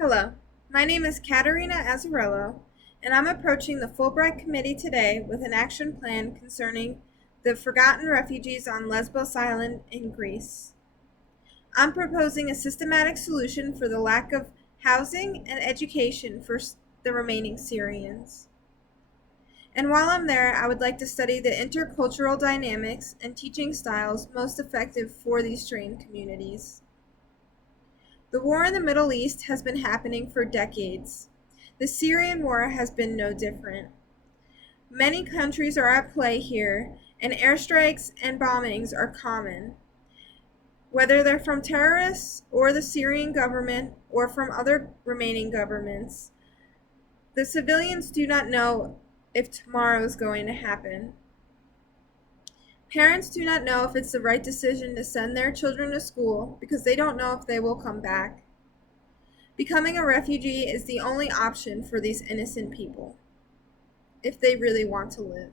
Hello, my name is Caterina Azzarello, and I'm approaching the Fulbright Committee today with an action plan concerning the forgotten refugees on Lesbos Island in Greece. I'm proposing a systematic solution for the lack of housing and education for the remaining Syrians. And while I'm there, I would like to study the intercultural dynamics and teaching styles most effective for these strained communities. The war in the Middle East has been happening for decades. The Syrian war has been no different. Many countries are at play here, and airstrikes and bombings are common. Whether they're from terrorists or the Syrian government or from other remaining governments, the civilians do not know if tomorrow is going to happen. Parents do not know if it's the right decision to send their children to school because they don't know if they will come back. Becoming a refugee is the only option for these innocent people, if they really want to live.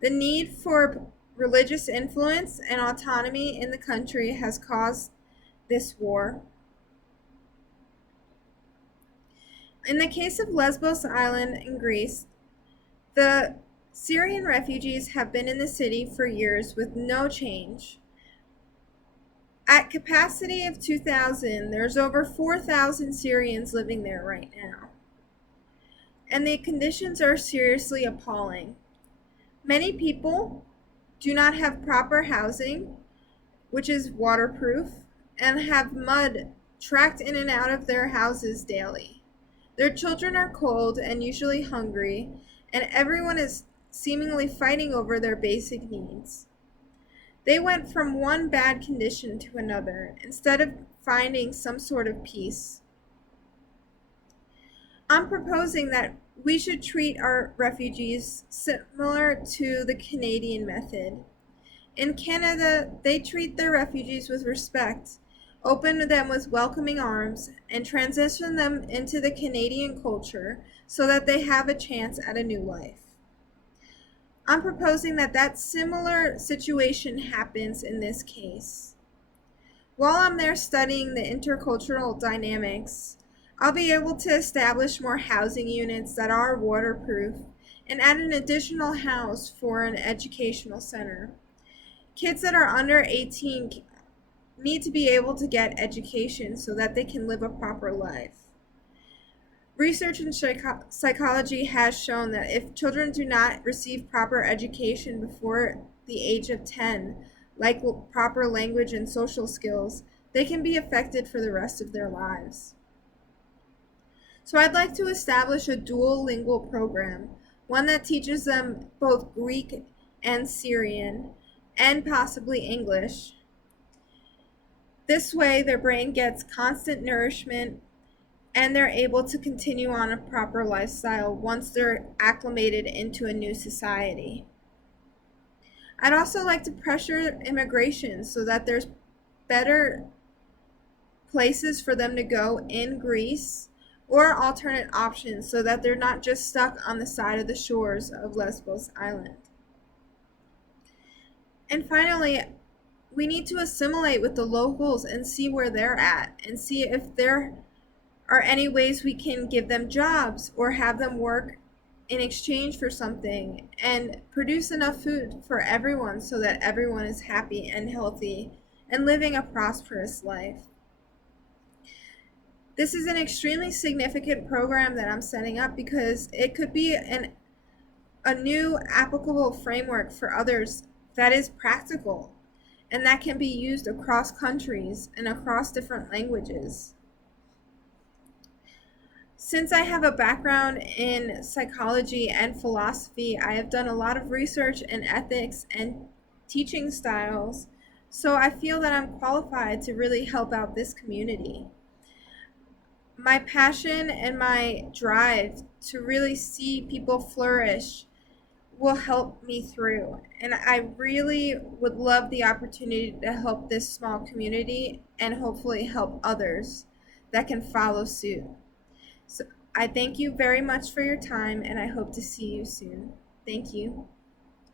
The need for religious influence and autonomy in the country has caused this war. In the case of Lesbos Island in Greece, the Syrian refugees have been in the city for years with no change. At capacity of 2,000, there's over 4,000 Syrians living there right now. And the conditions are seriously appalling. Many people do not have proper housing, which is waterproof, and have mud tracked in and out of their houses daily. Their children are cold and usually hungry, and everyone is seemingly fighting over their basic needs. They went from one bad condition to another instead of finding some sort of peace. I'm proposing that we should treat our refugees similar to the Canadian method. In Canada, they treat their refugees with respect, open them with welcoming arms, and transition them into the Canadian culture so that they have a chance at a new life. I'm proposing that similar situation happens in this case. While I'm there studying the intercultural dynamics, I'll be able to establish more housing units that are waterproof and add an additional house for an educational center. Kids that are under 18 need to be able to get education so that they can live a proper life. Research in psychology has shown that if children do not receive proper education before the age of 10, like proper language and social skills, they can be affected for the rest of their lives. So I'd like to establish a dual lingual program, one that teaches them both Greek and Syrian, and possibly English. This way, their brain gets constant nourishment and they're able to continue on a proper lifestyle once they're acclimated into a new society. I'd also like to pressure immigration so that there's better places for them to go in Greece or alternate options so that they're not just stuck on the side of the shores of Lesbos Island. And finally, we need to assimilate with the locals and see where they're at and see if there are any ways we can give them jobs or have them work in exchange for something and produce enough food for everyone so that everyone is happy and healthy and living a prosperous life. This is an extremely significant program that I'm setting up because it could be a new applicable framework for others that is practical and that can be used across countries and across different languages. Since I have a background in psychology and philosophy, I have done a lot of research in ethics and teaching styles, so I feel that I'm qualified to really help out this community. My passion and my drive to really see people flourish will help me through, and I really would love the opportunity to help this small community and hopefully help others that can follow suit. So I thank you very much for your time, and I hope to see you soon. Thank you.